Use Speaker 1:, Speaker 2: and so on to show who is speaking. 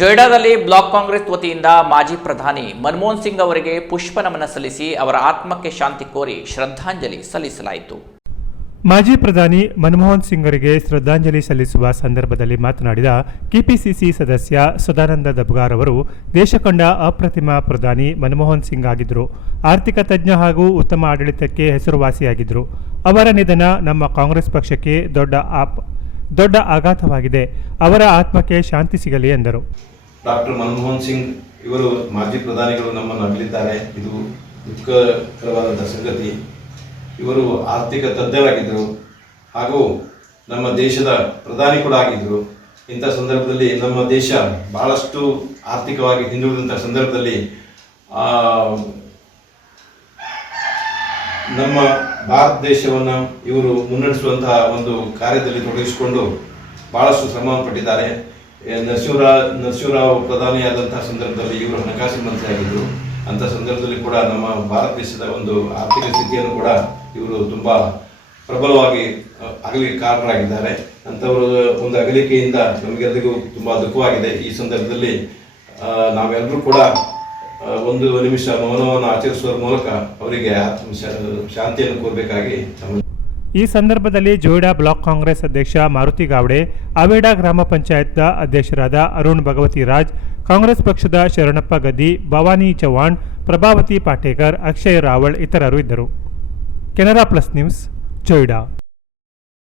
Speaker 1: ಜೊಯ್ಡಾದಲ್ಲಿ block Congress ವತಿಯಿಂದ ಮಾಜಿ ಪ್ರಧಾನಿ ಮನಮೋಹನ್ ಸಿಂಗ್ ಅವರಿಗೆ ಪುಷ್ಪ ನಮನ ಸಲ್ಲಿಸಿ ಅವರ ಆತ್ಮಕ್ಕೆ ಶಾಂತಿ ಕೋರಿ ಶ್ರದ್ಧಾಂಜಲಿ ಸಲ್ಲಿಸಲಾಯಿತು.
Speaker 2: ಮಾಜಿ ಪ್ರಧಾನಿ ಮನಮೋಹನ್ ಸಿಂಗ್ ಅವರಿಗೆ ಶ್ರದ್ಧಾಂಜಲಿ ಸಲ್ಲಿಸುವ ಸಂದರ್ಭದಲ್ಲಿ ಮಾತನಾಡಿದ ಕೆಪಿಸಿಸಿ ಸದಸ್ಯ ಸದಾನಂದ ದಬ್ಗಾರ್ ಅವರು ದೇಶ ಕಂಡ ಅಪ್ರತಿಮ ಪ್ರಧಾನಿ ಮನಮೋಹನ್ ಸಿಂಗ್ ಆಗಿದ್ದರು. ಆರ್ಥಿಕ ತಜ್ಞ ಹಾಗೂ ಉತ್ತಮ ಆಡಳಿತಕ್ಕೆ ಹೆಸರುವಾಸಿಯಾಗಿದ್ದರು. ಅವರ ನಿಧನ ನಮ್ಮ ಕಾಂಗ್ರೆಸ್ ಪಕ್ಷಕ್ಕೆ ದೊಡ್ಡ ಆಪ್ ದೊಡ್ಡ ಆಘಾತವಾಗಿದೆ. ಅವರ ಆತ್ಮಕ್ಕೆ ಶಾಂತಿ ಸಿಗಲಿ ಎಂದರು.
Speaker 3: ಡಾಕ್ಟರ್ ಮನಮೋಹನ್ ಸಿಂಗ್ ಇವರು ಮಾಜಿ ಪ್ರಧಾನಿಗಳು ನಮ್ಮನ್ನು ಅಗಲಿದ್ದಾರೆ. ಇದು ದುಃಖಕರವಾದಂಥ ಸಂಗತಿ ಇವರು ಆರ್ಥಿಕ ತಜ್ಞರಾಗಿದ್ದರು. ಹಾಗೂ ನಮ್ಮ ದೇಶದ ಪ್ರಧಾನಿ ಕೂಡ ಆಗಿದ್ದರು. ಇಂಥ ಸಂದರ್ಭದಲ್ಲಿ ನಮ್ಮ ದೇಶ ಬಹಳಷ್ಟು ಆರ್ಥಿಕವಾಗಿ ಹಿಂದುಳಿದಂಥ ಸಂದರ್ಭದಲ್ಲಿ ನಮ್ಮ ಭಾರತ ದೇಶವನ್ನು ಇವರು ಮುನ್ನಡೆಸುವಂತಹ ಒಂದು ಕಾರ್ಯದಲ್ಲಿ ತೊಡಗಿಸಿಕೊಂಡು ಬಹಳಷ್ಟು ಶ್ರಮ ಪಟ್ಟಿದ್ದಾರೆ. ನರಸಿಂಹರಾವ್ ನರಸಿಂಹರಾವ್ ಪ್ರಧಾನಿಯಾದಂತಹ ಸಂದರ್ಭದಲ್ಲಿ ಇವರು ಹಣಕಾಸಿನ ಮಂತ್ರಿ ಆಗಿದ್ದರು ಅಂತ ಸಂದರ್ಭದಲ್ಲಿ ಕೂಡ ನಮ್ಮ ಭಾರತ ದೇಶದ ಒಂದು ಆರ್ಥಿಕ ಸ್ಥಿತಿಯನ್ನು ಕೂಡ ಇವರು ತುಂಬ ಪ್ರಬಲವಾಗಿ ಅಗಲಿ ಕಾರಣರಾಗಿದ್ದಾರೆ. ಅಂಥವರು ಒಂದು ಅಗಲಿಕೆಯಿಂದ ನಮಗೆಲ್ಲರಿಗೂ ತುಂಬ ದುಃಖವಾಗಿದೆ. ಈ ಸಂದರ್ಭದಲ್ಲಿ ನಾವೆಲ್ಲರೂ ಕೂಡ ಒಂದು ನಿಮಿಷ ಮೌನವನ್ನು ಆಚರಿಸುವ ಮೂಲಕ ಅವರಿಗೆ ಶಾಂತಿಯನ್ನು ಕೋರಬೇಕಾಗಿ
Speaker 2: ಈ ಸಂದರ್ಭದಲ್ಲಿ ಜೋಯಿಡಾ ಬ್ಲಾಕ್ ಕಾಂಗ್ರೆಸ್ ಅಧ್ಯಕ್ಷ ಮಾರುತಿ ಗಾವಡೆ ಅವೇಡಾ ಗ್ರಾಮ ಪಂಚಾಯತ್ನ ಅಧ್ಯಕ್ಷರಾದ ಅರುಣ್ ಭಗವತಿ ರಾಜ್, ಕಾಂಗ್ರೆಸ್ ಪಕ್ಷದ ಶರಣಪ್ಪ ಗದ್ದಿ, ಭವಾನಿ ಚವಾಣ್ ಪ್ರಭಾವತಿ ಪಾಟೇಕರ್, ಅಕ್ಷಯ್ ರಾವಳ್ ಇತರರು ಇದ್ದರು. Canara plus news, Joida.